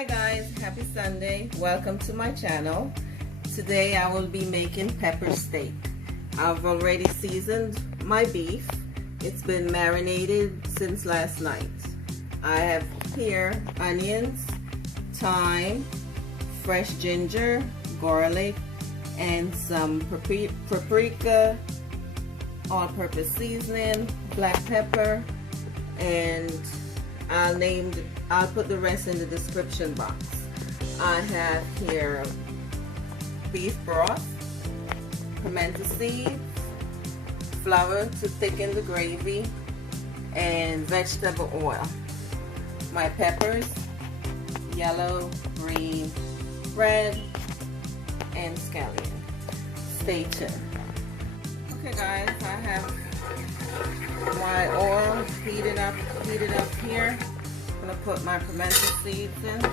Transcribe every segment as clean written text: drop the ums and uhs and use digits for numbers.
Hi guys, happy Sunday. Welcome to my channel. Today I will be making pepper steak. I've already seasoned my beef. It's been marinated since last night. I have here onions, thyme, fresh ginger, garlic, and some paprika, all-purpose seasoning, black pepper, and I'll put the rest in the description box. I have here beef broth, pimento seeds, flour to thicken the gravy, and vegetable oil. My peppers, yellow, green, red, and scallion. Stay tuned. Okay guys, I have my oil heated up here. I'm gonna put my pimento seeds in.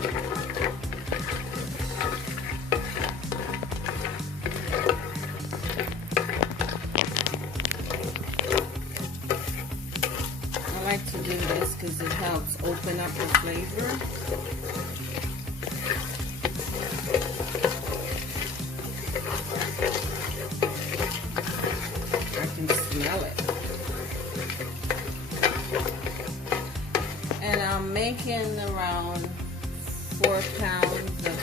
I like to do this because it helps open up the flavor. I can smell it. And I'm making around 4 pounds of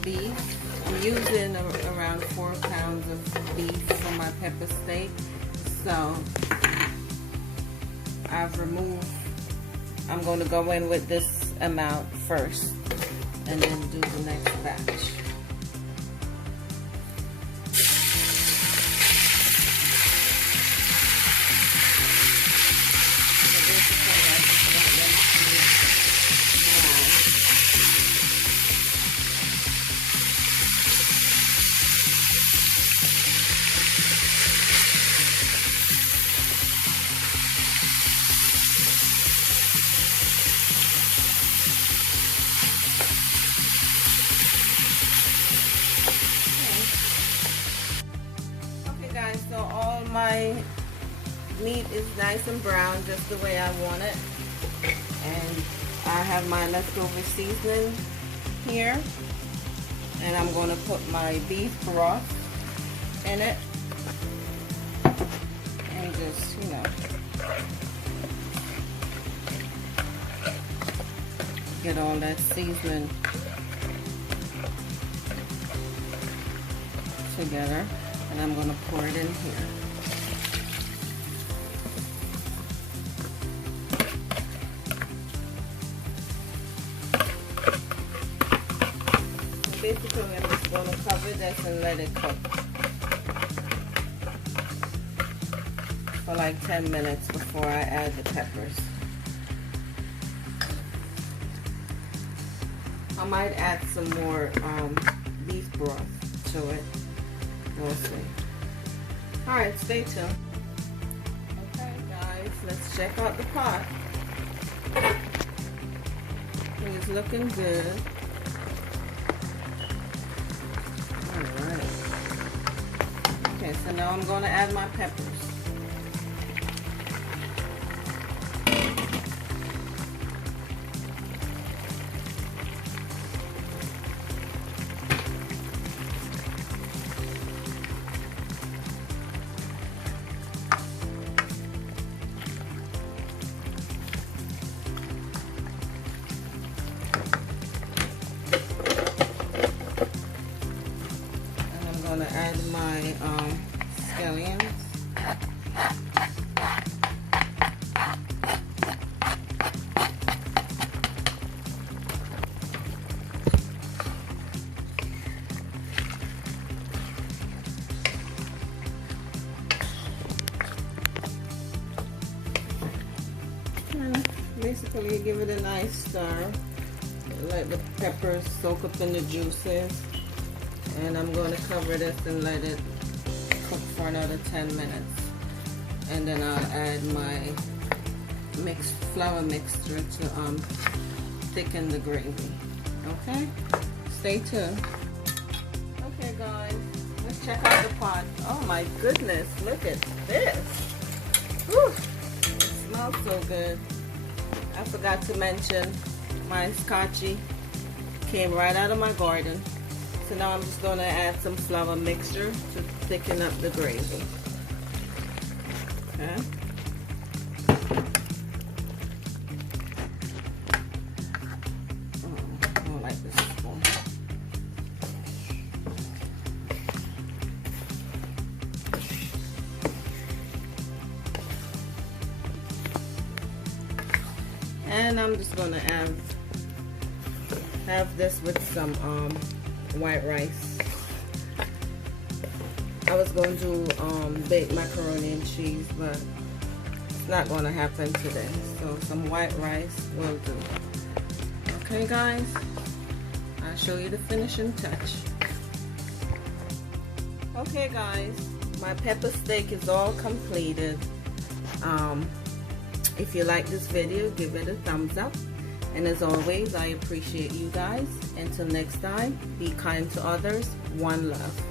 beef. I'm using around 4 pounds of beef for my pepper steak. So I'm going to go in with this amount first and then do the next batch. So all my meat is nice and brown, just the way I want it. And I have my leftover seasoning here. And I'm going to put my beef broth in it. And just, get all that seasoning together. And I'm going to pour it in here. So basically, I'm just going to cover this and let it cook for like 10 minutes before I add the peppers. I might add some more beef broth to it. We'll see. Alright, stay tuned. Okay guys, let's check out the pot. It's looking good. Alright. Okay, so now I'm going to add my peppers. I'm going to add my scallions. And basically give it a nice stir. Let the peppers soak up in the juices. And I'm going to cover this and let it cook for another 10 minutes. And then I'll add my mixed flour mixture to thicken the gravy. Okay? Stay tuned. Okay guys, let's check out the pot. Oh my goodness, look at this. Whew. It smells so good. I forgot to mention my scotchy came right out of my garden. So now I'm just going to add some flour mixture to thicken up the gravy. Okay. I don't like this spoon. And I'm just going to have this with some white rice. I was going to bake macaroni and cheese, but it's not going to happen today. So some white rice will do. Okay guys, I'll show you the finishing touch. Okay guys, my pepper steak is all completed. If you like this video, give it a thumbs up. And as always, I appreciate you guys. Until next time, be kind to others. One love.